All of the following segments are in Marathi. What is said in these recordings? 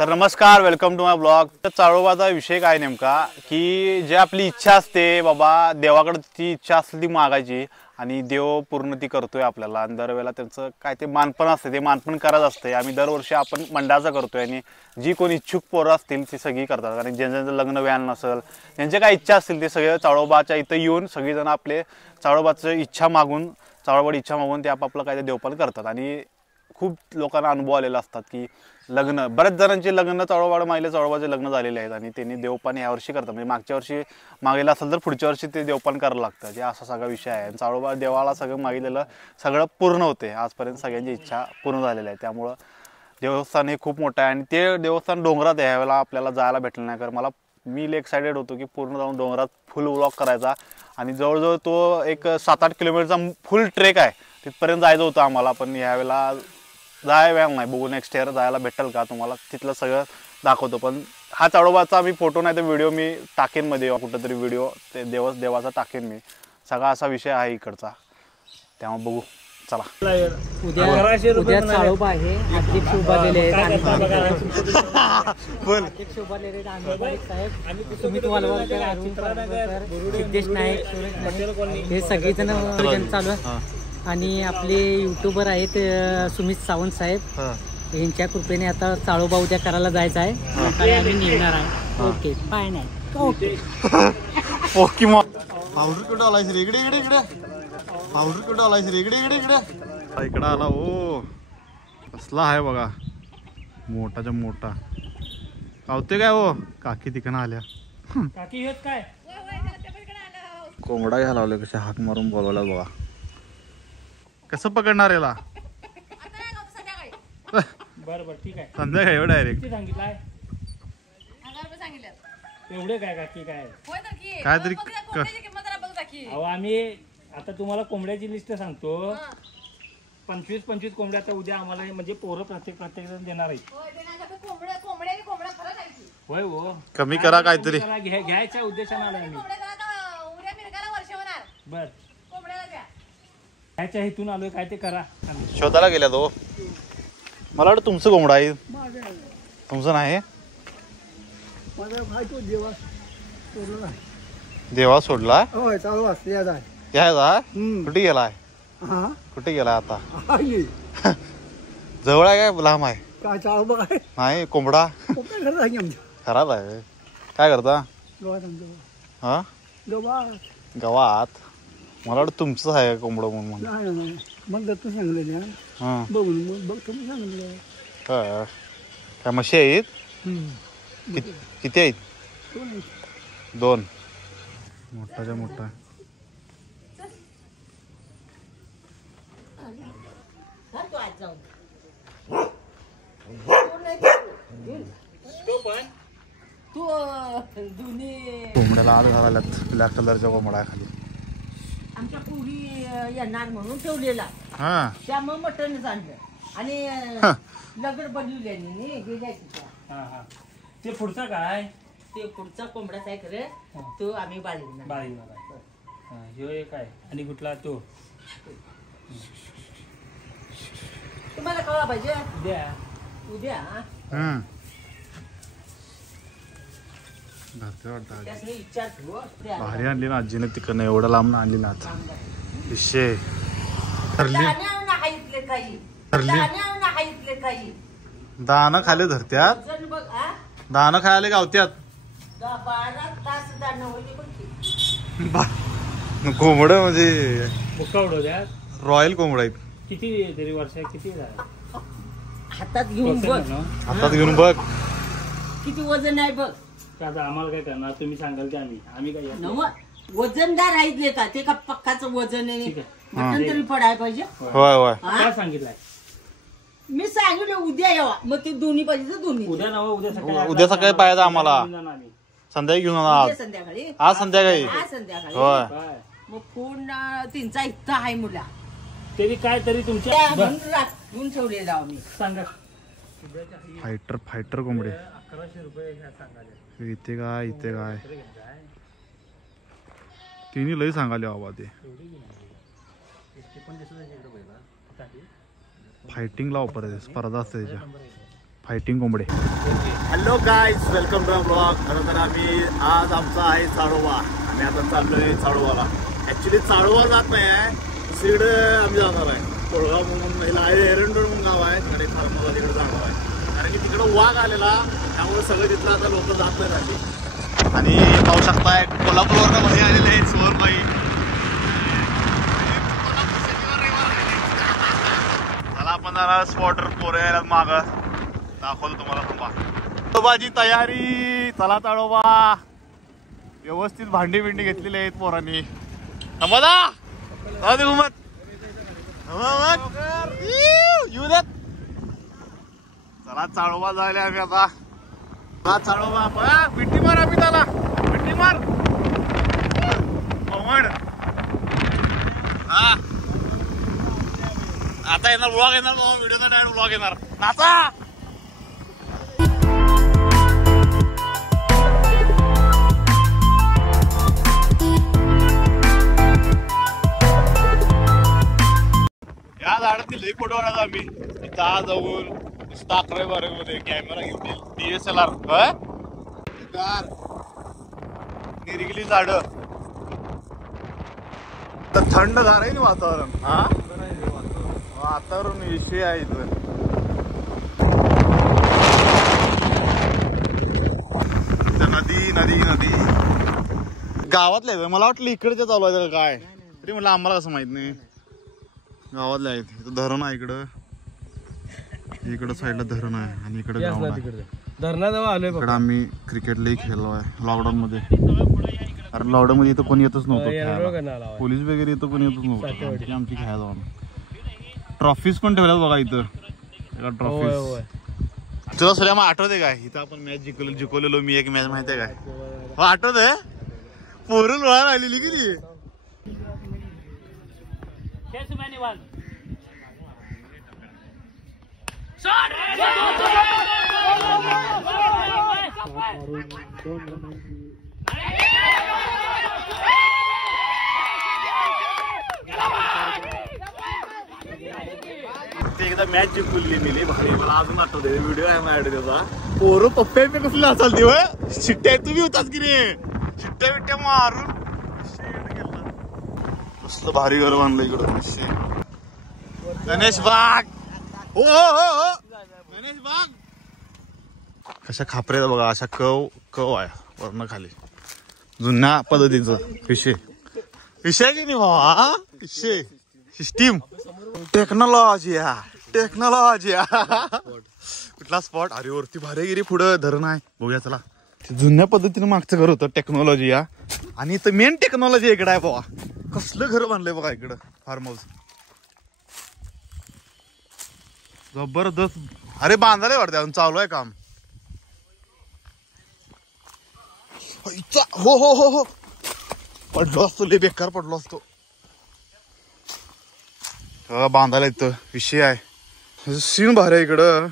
तर नमस्कार, वेलकम टू माय ब्लॉग। तर चाळोबाचा विषय काय नेमका की जे आपली इच्छा असते बाबा देवाकडे ती इच्छा असते ती मागायची आणि देव पूर्ण ती करतोय आपल्याला। आणि दरवेळेला त्यांचं काय ते मानपण असते, ते मानपण करत असते। आम्ही दरवर्षी आपण मंडळाचं करतोय आणि जी कोणी इच्छुक पोरं असतील ती सगळी करतात। आणि ज्यांचं लग्न व्यान नसेल, ज्यांचे काय इच्छा असतील ते सगळे चाळोबाच्या इथं येऊन सगळेजण आपले चाळोबाचं इच्छा मागून इच्छा मागून ते आपापलं काय ते देवपान करतात। आणि खूप लोकांना अनुभव आलेला असतात की लग्न बऱ्याच जणांचे लग्न चाळोबाड मागले चाळोबाचे लग्न झालेले आहेत आणि त्यांनी देवपान यावर्षी करतात। म्हणजे मागच्या वर्षी मागेलं असेल तर पुढच्या वर्षी ते देवपान करायला लागतं। जे असा सगळा विषय आहे। चाळोबा देवाला सगळं मागितलेलं सगळं पूर्ण होते। आजपर्यंत सगळ्यांची इच्छा पूर्ण झालेली आहे। त्यामुळं देवस्थान हे खूप मोठं आहे आणि ते देवस्थान डोंगरात आहे। यावेळेला आपल्याला जायला भेटलं नाही, कारण मी एक्सायटेड होतो की पूर्ण जाऊन डोंगरात फुल व्लॉग करायचा आणि जवळजवळ तो एक 7-8 किलोमीटरचा फुल ट्रेक आहे, तिथपर्यंत जायचं होतं आम्हाला। पण यावेळेला जायला नाही, बघू नेक्स्ट इयर जायला भेटेल का तुम्हाला तिथलं सगळं दाखवतो। पण हा चाळोबाचा मी फोटो नाही तर व्हिडिओ मी टाकेन मध्ये, कुठंतरी व्हिडिओ ते देवाचा टाकेन मी। सगळा असा विषय आहे इकडचा, त्यामुळे बघू चला। उद्या चाळोबा आहे, अध्यक्ष उभारलेले आहेत साहेब, सुमित वालवलकर, अरविंद पारकर, सिद्धेश नाईक, हे सगळेजण चालू आहे। आणि आपले युट्यूबर आहेत सुमित सावंत साहेब, यांच्या कृपेने आता चाळोबा उद्या करायला जायचं आहे, आम्ही निघणार आहे। ओके बाय नाही ओके ओके मग पावडर कुठं आलायस रे? इकडे इकडे इकडे पावडर कुठं आलायस रे? इकडे इकडे इकडे इकडं आला। हो कसला आहे बघा, मोठाच्या मोठा कावते काय हो। काकी तिकडं आल्या, काकी हेच काय कोंबडा घ्यायला लावले, कशा हाक मारून बोलवला बघा। कसं पकडणार याला? बरं ठीक आहे, संध्याकाळी एवढं डायरेक्ट सांगितलंय एवढे काय काकी काय काहीतरी अहो आम्ही आता तुम्हाला कोंबड्याची लिस्ट सांगतो। 25 कोंबड्या आता उद्या आम्हाला म्हणजे पोरं प्रत्येक जण देणार आहे। होय हो, कमी करा काहीतरी, घ्यायच्या उद्देशाने आलोय आम्ही। बर घ्यायच्या हेतून आलोय, काय ते करा। शोधायला गेल्या तो, मला वाटतं तुमचं कोंबडा आहे, तुमचं नाही? देवा सोडला कुठे गेलाय? कुठे गेलाय आता? जवळ आहे काय लांब आहे? नाही कोंबडा खराब आहे, काय करता? हा गावात मला वाटतं तुमचंच आहे कोंबडं म्हणून। काय म्हशी आहेत? किती आहेत? 2 मोठाच्या मोठा। कोंबड्याला आग घालायला, ब्लॅक कलरच्या कोंबडा आहे खाली। आमच्या पुरी येणार म्हणून ठेवलेला, त्यामुळे मटण आणलं आणि लगड बनवल्याने ते पुढचा काय, ते पुढचा कोंबडाच आहे खरे, तो आम्ही बाळगणार। ह्यो काय आणि कुठला तो तुम्हाला कळवा पाहिजे उद्या इच्छा भारी आणली ना आजीने तिकडनं, एवढं लांब आणली ना। आता विषय ठरली, दाणं खाली धरत्यात, दाणं खायला गावत्यात। 12 तास दाणं कोंबड म्हणजे रॉयल कोंबडा आहेत। किती तरी वर्ष किती हातात घेऊन बघ, हातात घेऊन बघ किती वजन आहे बघ। आम्हाला काय करणार तुम्ही सांगाल की आम्ही काय वजनदार आहेत का? ते का पक्काचं वजन आहे, मटण तरी पडायला पाहिजे। होय होय, काय सांगितलंय? मी सांगितलं उद्या यावा, मग ते दोन्ही पाहिजे, दोन्ही उद्या सकाळी पाहिजे आम्हाला, संध्याकाळी घेऊन आज संध्याकाळी होय। मग पूर्ण तीनचा इतका आहे मुला तरी काय तरी तुमच्या राखून ठेवलेला आम्ही। सांगा फायटर कोंबडे 1100 रुपये सांगाले, इथे काय तिन्ही लई सांगाले बाबा। ते फायटिंगला वापरायचे, स्पर्धा असते त्याच्या फायटिंग कोंबडे. Hello guys, welcome to blog. खरं तर आम्ही आज आमचा आहे चाळोबा. आम्ही आता चाललोय चाळोबाला. ऍक्च्युली चाळोबा जात नाही आहे, दुसरीकडे आम्ही जाणार आहे. कोळगाव म्हणून एरंडोळ म्हणून गाव आहे आणि फार्मला तिकडे जाणार आहे. कारण की तिकडं वाघ आलेला, त्यामुळे सगळं तिथलं आता लोक जात नाही झाली. आणि पाहू शकताय कोल्हापूरवरनं भाई आलेले आहेत, सुवरबाई. चला आपण जरा स्पॉटर पोरं यायला माग दाखवतो तुम्हाला. ताळोबाची तयारी. चला ताळोबा. व्यवस्थित भांडी बिंडी घेतलेली आहेत पोरांनी. येऊ देत. चला चाळोबा जायला आम्ही आता. हा चाळोबा पिट्टी मार. आम्ही त्याला पिट्टी मार. हा आता येणार ब्लॉग येणार, व्हिडिओ नाही ब्लॉग येणार. नाचा. या झाडातील लई फोटो काढायचा आम्ही. इथं जाऊन नुसतं 11-12 मध्ये कॅमेरा घेतली, DSLR निरगिली झाड. तर थंडगार आहे ना वातावरण. हा वातावरण विषय आहे इथं. नदी नदी नदी गावातल्या आहे. मला वाटलं इकडच्या चालू आहे काय तरी, म्हटलं आम्हाला कसं माहित नाही. गावातले आहेत. इथं धरण आहे, इकडं साईडला धरण आहे आणि इकडे ग्राउंड आहे. धरणाजवळ आलोय. इकडे आम्ही क्रिकेटलाही खेळलो आहे लॉकडाऊन मध्ये. कारण लॉकडाऊन मध्ये इथं कोणी येतच नव्हतं, पोलीस वगैरे इथं कोणी येतच नव्हतं. आमची खेळायला जाऊन ट्रॉफीज पण ठेवल्यात बघा इथं. ट्रॉफीज तुला सगळ्या मग आठवते काय? इथं आपण मॅच जिंकवलेलो मी एक मॅच, माहिती आहे काय? आठवतंय पोरं लोळा राहिलेली किती. एकदा मॅच जिंकवली मी भारी. मला अजून आठवते, व्हिडिओ आहे माझ्याकडे त्याचा. पोरं पप्प्या मी कसली असाल वय. शिट्ट्या तुम्ही होताच की रे, शिट्ट्या बिट्ट्या मारून कसलं भारी घर बांधलं इकडं. गणेश बाग. हो गणेश बाग. कशा खापऱ्या बघा, अशा कव आहे वरण खाली. जुन्या पद्धतीचं विषय की नाही भावा. विषय सिस्टीम टेक्नॉलॉजी कुठला स्पॉट. अरे वरती भारेगिरी पुढं धरण आहे. बघूया चला. जुन्या पद्धतीने मागचं घर होतं, टेक्नॉलॉजी या. आणि इथं मेन टेक्नॉलॉजी इकडे आहे बाबा. कसलं घर बांधलंय बघा इकडं, फार्म हाऊस जबरदस्त. अरे बांधायला वाटतं अजून चालू आहे काम. हो पडलो असतो, लय बेकार पडलो असतो. बांधायला इथं विषय आहे. सीन भारी आहे इकडं.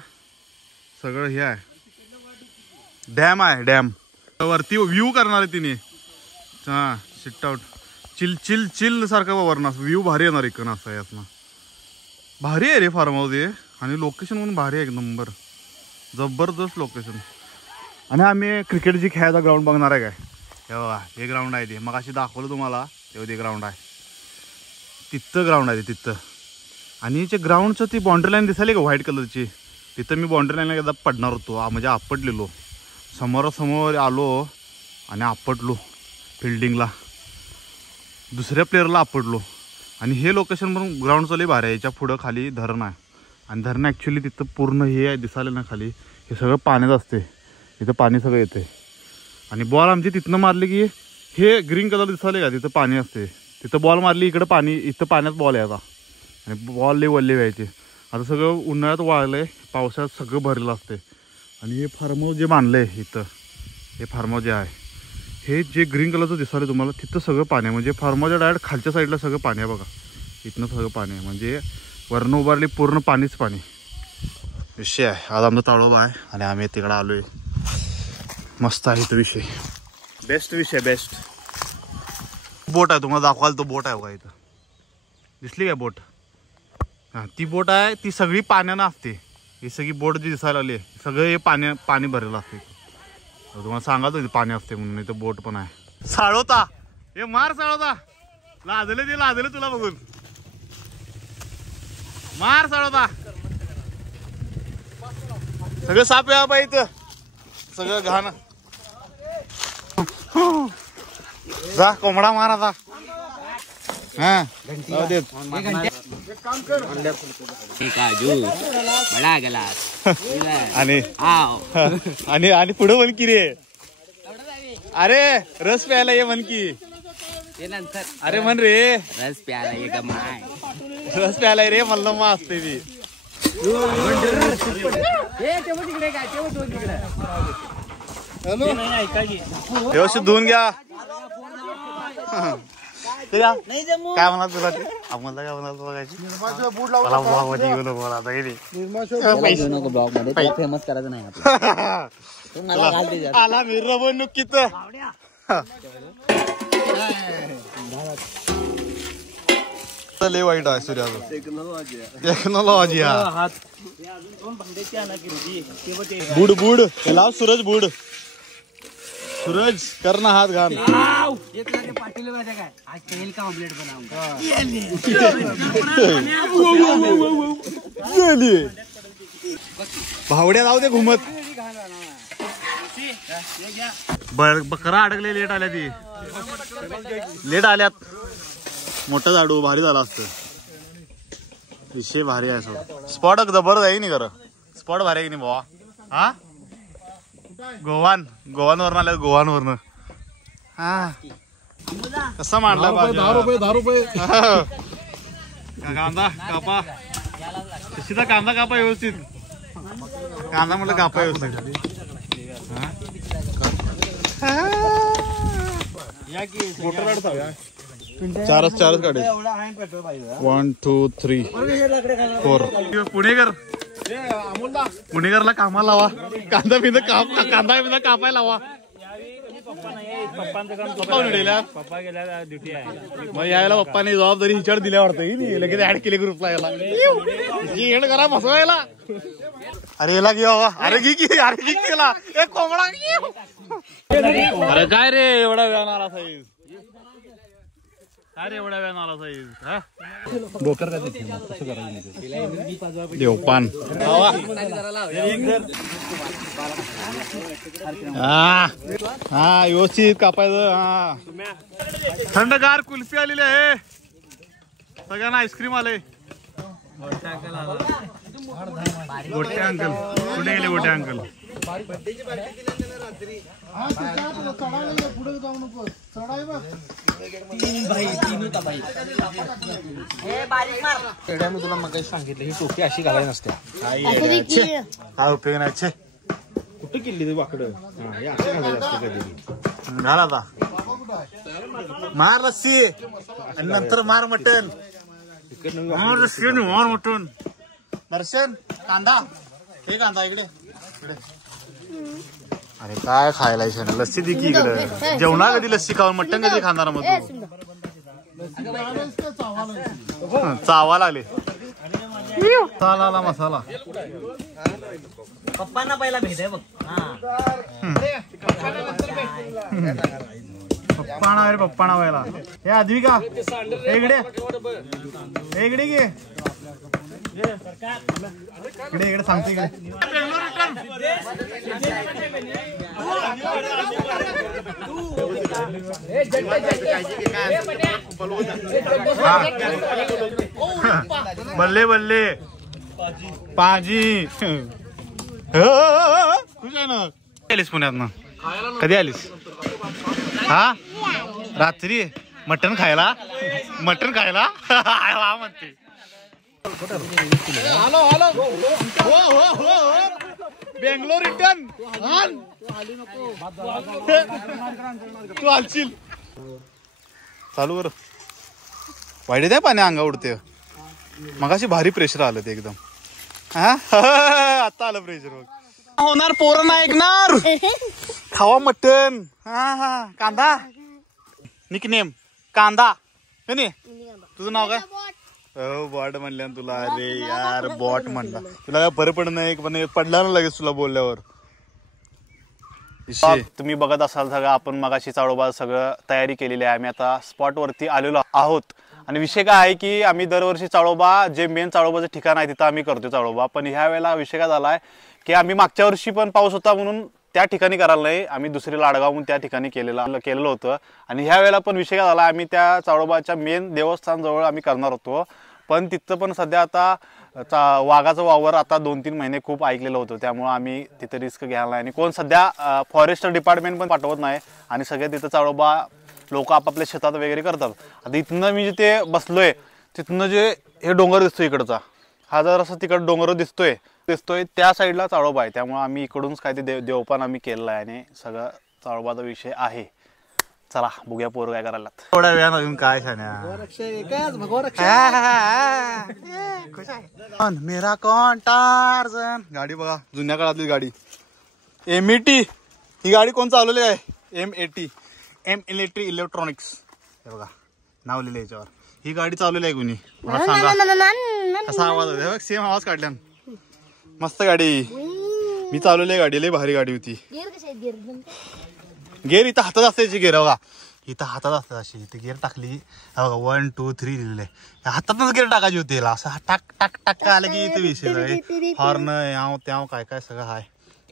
सगळं हे आहे, डॅम आहे. डॅम वरती व्ह्यू करणार आहे तिने. हा सिट आउट चिल सारखं वरणार. व्ह्यू भारी येणार इकडं. असं आहे यातनं. भारी आहे रे फार्म हाऊस हे. आणि लोकेशन म्हणून भारी आहे, एक नंबर जबरदस्त लोकेशन. आणि आम्ही क्रिकेटची खेळायचा ग्राउंड बघणार आहे काय. हे बघा, हे ग्राउंड आहे ते. मग अशी दाखवलं तुम्हाला तेव्हा ते ग्राउंड आहे. तिथं ग्राउंड आहे ते तिथं. आणि जे ग्राउंडचं ती बाउंड्री लाईन दिसायली का व्हाईट कलरची, तिथं मी बाउंड्री लाईनला एकदा पडणार होतो. म्हणजे आपटलेलो, समोरासमोर आलो आणि आपटलो. फिल्डिंगला दुसऱ्या प्लेअरला आपटलो. आणि हे लोकेशन पण ग्राउंडचं लई भारी आहे. याच्या पुढं खाली धरण आहे. आणि धरण ॲक्च्युली तिथं पूर्ण हे आहे दिसायला ना खाली. हे सगळं पाण्यात असते. इथं पाणी सगळं येते. आणि बॉल आमची तिथनं मारली की हे ग्रीन कलर दिसायला का, तिथं पाणी असते. तिथं बॉल मारली इकडं पाणी, इथं पाण्यात बॉल यायचा. आणि बॉल लई वल्ले व्हायचे. आता सगळं उन्हाळ्यात वाळलं आहे, पावसाळ्यात सगळं भरलेलं असते. आणि हे फार्म हाऊस जे बांधलं आहे इथं, हे फार्म हाऊस जे आहे, हे जे ग्रीन कलरचं दिसायला तुम्हाला, तिथं सगळं पाणी आहे. म्हणजे फार्म हाऊसच्या डायरेक्ट खालच्या साईडला सगळं पाणी आहे बघा. इथनं सगळं पाणी आहे. म्हणजे वरण उभारली पूर्ण पाणीच पाणी. विषय आहे. आज आमचा ताळोबा आहे आणि आम्ही तिकडे आलोय. मस्त आहे तो विषय. बेस्ट विषय, बेस्ट. बोट आहे, तुम्हाला दाखवायला तो बोट आहे बघा इथं. दिसली काय बोट? हां ती बोट आहे. ती सगळी पाण्यानं असते. ही सगळी बोट जी दिसायला लागली सगळं हे पाणी भरलेलं असते. तुम्हाला सांगत होती पाणी असते म्हणून. इथं बोट पण आहे. साळोता हे मार साळोता. लाजले तुला बघून. मार साळोता. सगळं साप या बाई इथं सगळं घाण. जा कोंबडा मार आता. हा आणि पुढे म्हण की रे. अरे रस प्यायला ये म्हण की. अरे म्हण रे रस प्यायला ये का माय. रस प्यायला रे म्हणलं मग असते ती. व्यवस्थित धुवून घ्या. काय म्हणा तुला ते आम्हाला काय म्हणाल बघायची. फेमस करायचं नाही आला मिरवणुकीत. लय वाईट आहे सूर्याचं. टेक्नॉलॉजी हा बुड बुड लाव सूरज बुड. सूरज करना हात घाल. भावड्या जाऊ दे घुमत. बकरा अडकले. लेट आल्या ती. लेट आल्यात. मोठं झाडू भारी झालं असतं. विषय भारी आहे. स्पॉट जबरदस्त आहे नाही खरं. स्पॉट भारी आहे की नाही भावा. हा गोवान वरन आल्या. गोवान वरन हा कसा मांडला. 10 रुपये कांदा कापा. कशीचा कांदा कापा व्यवस्थित. कांदा म्हटलं कापा व्यवस्थित. चारच काढे. 1 2 3 4. पुणेकरला कामाला लावा. कांदा बिंदा कापायला लावा. पप्पा गेला ड्युटी आहे. मग यायला पप्पाने जबाबदारी हिच्यावर दिल्या वाटतं. लगेच ऍड केली ग्रुपला. याला करा बसवायला. अरे याला घे बाबा. अरे घे केला. एक कोंबडा. अरे काय रे एवढा वेळ आला साईज. अरे एवढ्या वेळ आला साईज. देवपान हा व्यवस्थित कापायचं. हा थंडगार कुल्फी आलेली आहे. सगळ्यांना आईस्क्रीम आले. गोटे अंकल कुठे गेले. गोटे अंकल तुला मग सांगितलं ही टोपी अशी घालायला नसते. काय उपयोग नाही. कुठे केली वाकडं. घाल आता. मार लस्सी आणि नंतर मार मटण. मार लस्सी मार मटण. दर्शन कांदा. हे कांदा इकडे. अरे काय खायला लस्सी दे की इकडे. जेवणार कधी लस्सी खाऊन. मटण कधी खाणार मग तू. चावा लागले. मसाला पप्पांना पहिला भेट आहे बघ. पप्पाना. अरे पप्पाना व्हायला. हे अद्विका इकडे घे. इकडे सांगते इकडे. बल्ले पाजी. खुश आहे ना. आलीस पुण्यात ना. कधी आलीस. हा रात्री मटण खायला. म्हणते. बेंगलोर रिटर्न. तू आलशील. चालू कर. वाईट आहे पाणी अंगा उडते. मगाशी भारी प्रेशर आलं ते एकदम. हा आता आलं प्रेशर. होणार पोरं नाही ऐकणार. खावा मटन. हा कांदा. निकनेम कांदा. तुझं नाव काय. बॉट म्हणल्या तुला. अरे यार बॉट म्हणला तुला काय बरं पडत नाही पण पडला ना लगेच तुला बोलल्यावर. तुम्ही बघत असाल सगळं आपण मगाशी चाळोबा सगळं तयारी केलेली आहे. आम्ही आता स्पॉट वरती आलेलो आहोत आणि विषय काय आहे की आम्ही दरवर्षी चाळोबा जे मेन चाळोबाचं ठिकाण आहे तिथं आम्ही करतो चाळोबा. पण ह्या वेळेला विषय काय झालाय की आम्ही मागच्या वर्षी पण पाऊस होता म्हणून त्या ठिकाणी करायला नाही, आम्ही दुसरी लाडगाव म्हणून त्या ठिकाणी केलेलं होतं. आणि ह्या वेळेला पण विषय काय झाला आम्ही त्या चाळोबाच्या मेन देवस्थान जवळ आम्ही करणार होतो. पण तिथं पण सध्या आता वाघाचं वावर आता 2-3 महिने खूप ऐकलेलं होतं त्यामुळे आम्ही तिथं रिस्क घ्यायला नाही. आणि कोण सध्या फॉरेस्ट डिपार्टमेंट पण पाठवत नाही आणि सगळे तिथं चाळोबा लोक आपापल्या शेतात वगैरे करतात. आता इथनं मी जिथे बसलोय तिथनं जे हे डोंगर दिसतोय इकडचा, हा जर असं तिकड डोंगर दिसतोय त्या साईडला चाळोबा आहे. त्यामुळे आम्ही इकडूनच काय ते देवपान आम्ही केलेलं आहे आणि सगळं चाळोबाचा विषय आहे. चला बघूया पोरं काय करायला. थोड्या वेळा नवीन काय मेरा कोण टार्झन. गाडी बघा जुन्या काळातली गाडी M80. ही गाडी कोण चालवली आहे? M80 electronics. हे बघा नाव लिहिलं याच्यावर. ही गाडी चालवली आहे कुणी मला सांगा. कसा आवाज होता सेम आवाज काढल्या. मस्त गाडी मी चालवली आहे गाडी. लय भारी गाडी होती. गेअर इथं हातात असते. गेअर बघा इथं हातात असतात अशी. इथे गेअर टाकली बघा 1 2 3 लिहिलेलं आहे. हातातच गेअर टाकायची होती असं टाक टाक टाक आलं की इथे विषय हॉर्न याव त्याव काय काय सगळं हाय.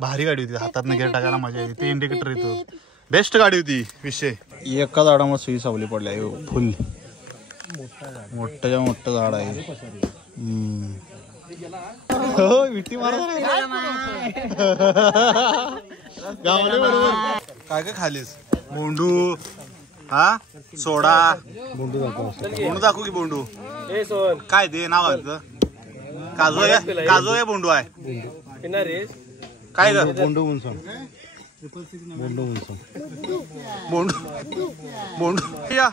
भारी गाडी होती. हातात गेअर टाकायला मजा येते. ते इंडिकेटर येतो. बेस्ट गाडी होती. विषय एका झाडामध्ये सुई सावली पडल्या फुल मोठं झाड आहे. हो विटी मार गावले बरोबर. काय काय खालीस? बोंडू हा सोडा बोंडू दाखवू की बोंडू काय ते नाव आहे काजू आहे. काजू आहे बोंडू आहे काय ग? बोंडू बोंडू या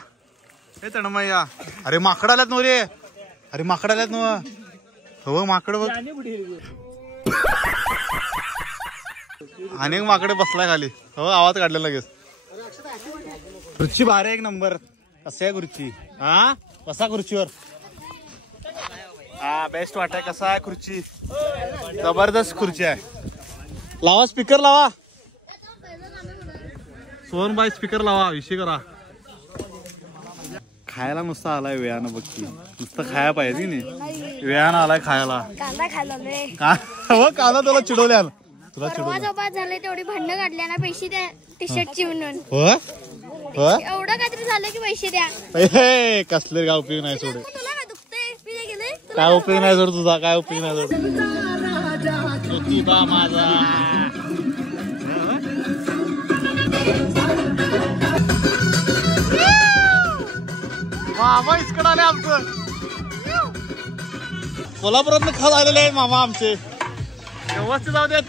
हे तणमया. अरे माकड आल्यात नव रे. अरे माकड आल्यात नव. हो माकड बघ. अनेक माकडे बसलाय खाली. हो आवाज काढला लगेच. खुर्ची भारी एक नंबर. कसं आहे खुर्ची? हा कसा खुर्चीवर हा बेस्ट वाटाय. कसा आहे खुर्ची? जबरदस्त खुर्ची आहे. लावा स्पीकर लावा सोनबाई स्पीकर लावा. विषय करा. खायला नुसतं आलाय वेळानं बघ की. नुसतं खायला पाहिजे नाही वेळानं आलाय खायला. कांदा खायला हो कांदा तुला चिडवल्या. तुला झाले तेवढी भांडणं काढल्या ना पैसे द्या टी शर्टची म्हणून. एवढं काहीतरी झालं की पैसे द्या. कसले काय उपयोग नाही सोड. काय उपयोग नाही सोड तुझा. काय उपयोग नाही सोड. ज्योतिबा माझा मामा इसकडे आले आमचं. कोल्हापुरात खास आलेले आहेत मामा आमचे. व्यवस्थित जाऊ देत.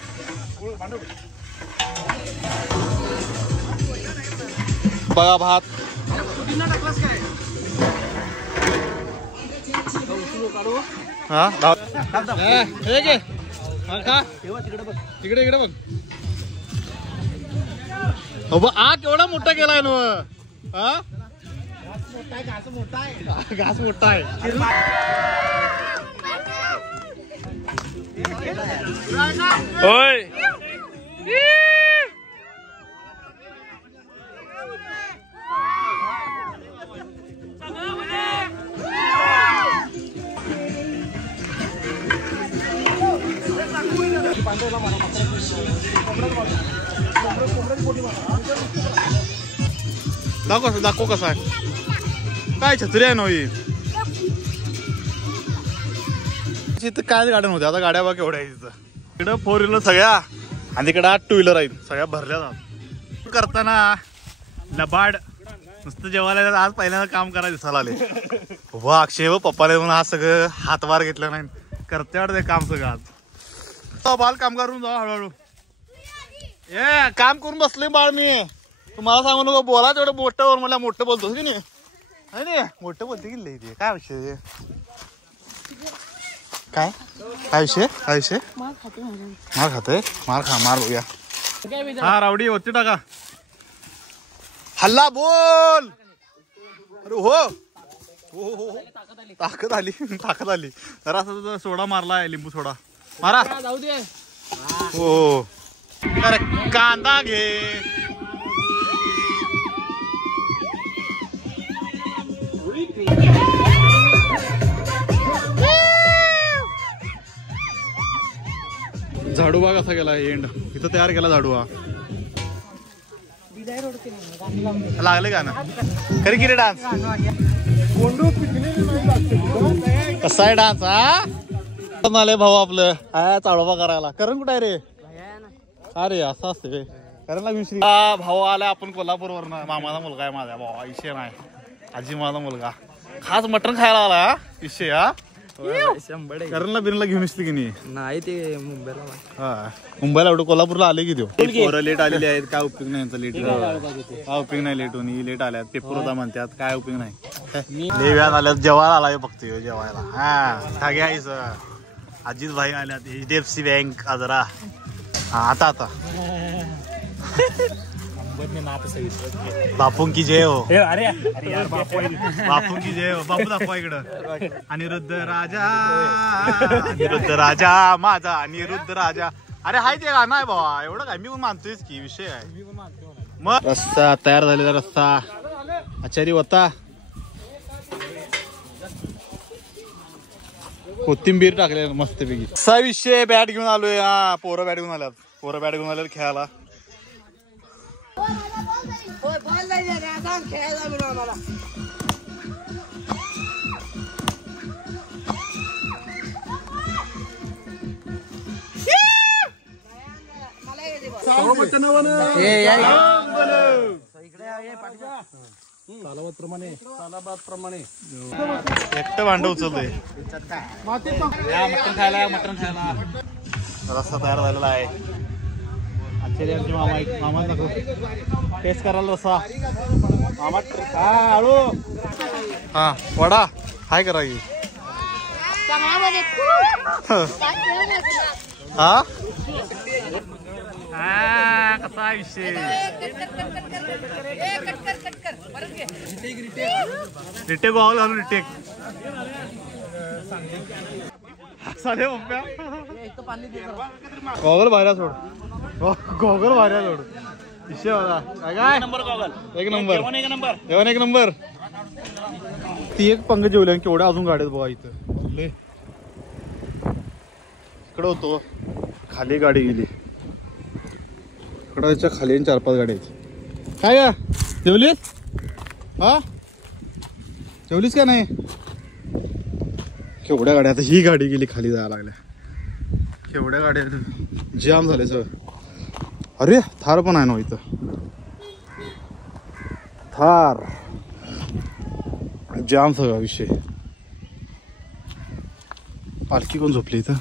बघा भात हा तिकडे इकडे बघ. आ केवढा मोठा केलाय ना. हा घास मोठा आहे. होय दाखव कसा आहे. काय छत्री आहे नवी. इथं काय गार्डन होते. आता गाड्या बघा केवढ्या आहे तिथं. इकडं 4 व्हीलर सगळ्या आणि तिकडं 8 टू व्हीलर आहेत. सगळ्या भरल्या जात. करताना लबाड नुसतं जेवायला आज पहिल्यांदा काम करायला दिसायला आले. वा अक्षय व पप्पाला म्हणून आज सगळं हातभार घेतलं नाही. करते वाटत काम सगळं आज. बाल काम करून जाऊ हळूहळू. ए काम करून बसले बाळ मी. तुम्हाला सांगू नको बोला तेवढं मोठं मला मोठं बोलतोस की नाही मोठं बोलते की काय विषय. काय काय विषय काय विषय. मार खातोय. मार खा मार बघूया. हा रावडी होती टाका. हल्ला बोल. अरे हो हो ताकद आली ताकद आली. जरा असं सोडा मारला लिंबू सोडा मारा जाऊ दे. हो. अरे कांदा घे. झाडूबा कसा गेला एंड इथं तयार केला झाडूबा. लागले का ना खरी किती डान्स कसा आहे डान्स हा आले भाऊ आपलं हा चाळोबा करायला. करण कुठे आहे रे. अरे असं असते करणला विषय भाऊ आलाय आपण कोल्हापूर वरनं. मामाचा मुलगा आहे माझा भाऊ विषय नाही. आजी माझा मुलगा खास मटण खायला आला हा विषय. हा करणला बिरणला घेऊन येते की नाही ते मुंबईला. हा मुंबईला एवढं कोल्हापूरला आले की पोरं लेट आलेली आहेत. काय उपयोग नाही यांचा लेट. काय उपयोग नाही लेट होऊन लेट आल्यात पेपर होता म्हणतात. काय उपयोग नाही. देव्यात आल्यात जेवायला आलाय फक्त जेवायला. हा ठागे आईस अजित भाई आल्यात HDFC बँक आजरा. हा आता आता बापू की जय हो. अरे यार बापू की जय हो. बापू दाखवा इकडं. अनिरुद्ध राजा अनिरुद्ध राजा माझा अनिरुद्ध राजा. अरे हाय ते गाणं आहे बाबा. एवढं काय मी पण मानतोयच की विषय आहे. मग रस्ता तयार झालेला रस्ता आचारी होता. कोथिंबीर टाकले मस्तपैकी. असा विषय बॅट घेऊन आलोय. हा पोरं बॅट घेऊन आल्यात. पोरं बॅट घेऊन आल्यात खेळायला. एकटं भांड उचलतोय. मटण खायला मटण खायला. रस्ता तयार झालेला आहे. आचार्यांचे मामा नको टेस्ट करायला रस्सा मामा. हा हळू हा वडा हाय करा की. हा कसा विषय रिटेक गॉगल घालून रिटेक चालेल गॉगल बाहेर सोड. गॉगल बाहेर सोड विषय होता काय. एक नंबर एक नंबर. ती एक पंग जेवल्या केवढ्या अजून गाड्यात बघा इथं. इकडं होतो खाली गाडी गेली. इकडं त्याच्या खाली 4-5 गाड्या आहेत. काय का जेवलीस. हा जेवलीस का नाही. केवढ्या गाड्या. आता ही गाडी गेली खाली जायला लागल्या. केवढ्या गाड्या जाम झाले सगळं. अरे थार पण आहे ना इथं. थार जाम सगळा विषय. पालखी कोण झोपली इथं.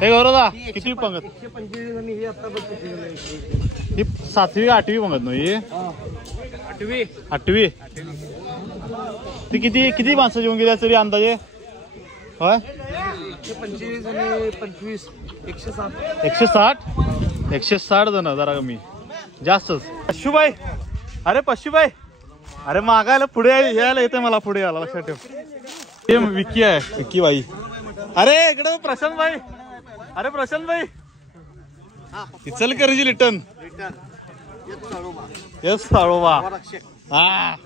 हे गौरवदा किती पंगत. ही 7वी 8वी पंगत ना ही. 8वी ती किती माणसं जेवून गेल्या तरी अंदाजे. होय 25 आणि 25 160 जण. जरा कमी जास्तच. पशुबाई अरे पशुबाई अरे मागायला पुढे यायला येते मला. पुढे यायला लक्षात ठेव. ते विक्की आहे विक्की बाई. अरे इकडे प्रशांत भाई. अरे प्रशांत भाई चल करायची रिटर्न. येस साळोबा. हा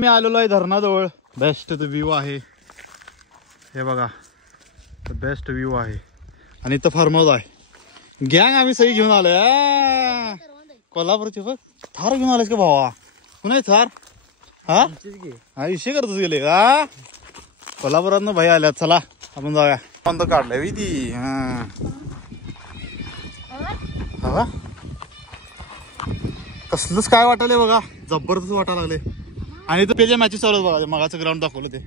मी आलेलो आहे धरणाजवळ. बेस्ट व्ह्यू आहे हे बघा. बेस्ट व्ह्यू आहे आणि इथं फार्म हाऊस आहे. गँग आम्ही सगळी घेऊन आलोय. कोल्हापूरची बघ थार घेऊन आलेस का भावा. कुणा थार. हा विषय करतोच गेले हा. कोल्हापुरात भाई आल्यात. चला आपण जाऊया. बंद काढलंय ती. हा कसलंच काय वाटायलंय बघा. जबरदस्त वाटायला लागले. आणि इथं त्याच्या मॅचेस चालू बघा. मगाचं ग्राउंड दाखवलं ते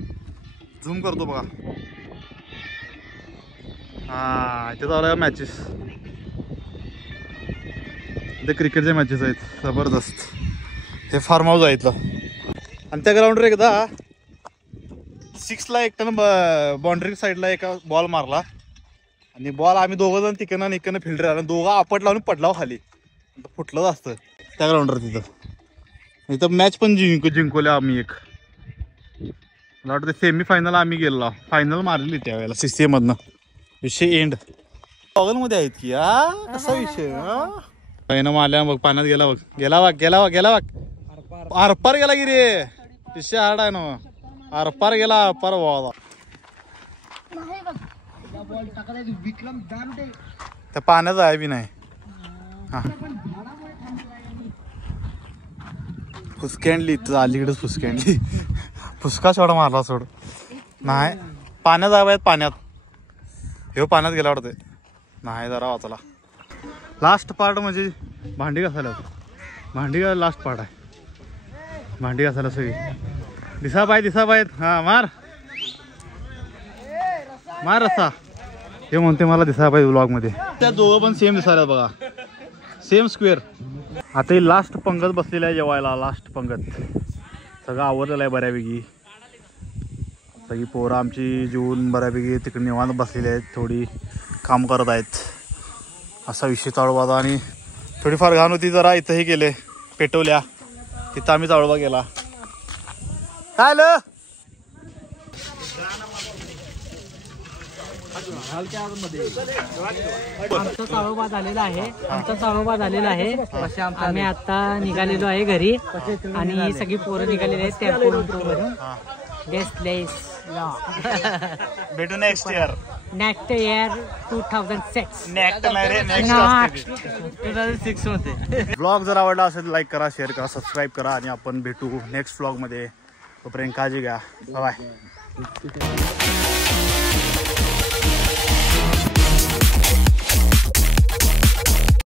झूम करतो बघा. हा इथे चालू आहे मॅचेस. इथे क्रिकेटच्या मॅचेस आहेत जबरदस्त. हे फार्म हाऊस आहे इथलं. आणि त्या ग्राउंडवर एकदा 6ला एकट्यानं बाउंड्री साईडला एका बॉल मारला. आणि बॉल आम्ही दोघं जण तिकडनं आणि इकडनं फिल्डर आला. दोघं आपट लावून पडलाव खाली. फुटलंच असतं त्या ग्राउंडवर. तिथं मॅच पण जिंकवल्या आम्ही एक. मला वाटतं सेमी फायनल आम्ही गेलो, फायनल मारलेली त्यावेळेला CCA मधनं. विषय एंड. गॉगल मध्ये आहेत की कसा विषय मारल्या बघ, पाण्यात गेला बघ, गेला बघ आरपार गेला की रे. विषय हार्ड आहे ना, आरपार गेला, आरपार वावा. त्या पाण्यात आहे बी नाही. हा फुसकँडली अलीकडे फुसकँडली. फुसका सोडा मारला सोड नाही. पाण्यात आहे पाण्यात. हे पाण्यात गेला वाटतं नाही. जरा वाचला. लास्ट पार्ट म्हणजे भांडी घासायला. भांडी लास्ट पार्ट आहे. भांडी घासायला सगळी दिसा पाहिजे. हा मार रस्सा. हे म्हणते मला दिसायला पाहिजे ब्लॉग मध्ये. त्या दोघं पण सेम दिसायला बघा, सेम स्क्वेअर. आता ही लास्ट पंगत बसलेला आहे जेवायला. लास्ट पंगत सगळं आवडलेलं आहे बऱ्यापैकी. सगळी पोरं आमची जेवून बऱ्यापैकी तिकडे निवांत बसलेली आहेत, थोडी काम करत आहेत. असा विषय चाळूबाचा. आणि थोडीफार घाण होती जरा, इथंही गेले पेटवल्या, तिथं आम्ही चाळूबा गेला. काय आलं आमचा चाळोबा झालेला आहे. आम्ही आता निघालेलो आहे घरी आणि सगळी पोरं निघालेली आहेत टेम्पोवरून. भेटू नेक्स्ट इयर. नेक्स्ट इयर 2006 मध्ये. ब्लॉग जर आवडला असेल लाईक करा, शेअर करा, सबस्क्राईब करा आणि आपण भेटू नेक्स्ट ब्लॉग मध्ये. तोपर्यंत काळजी घ्या. बाय.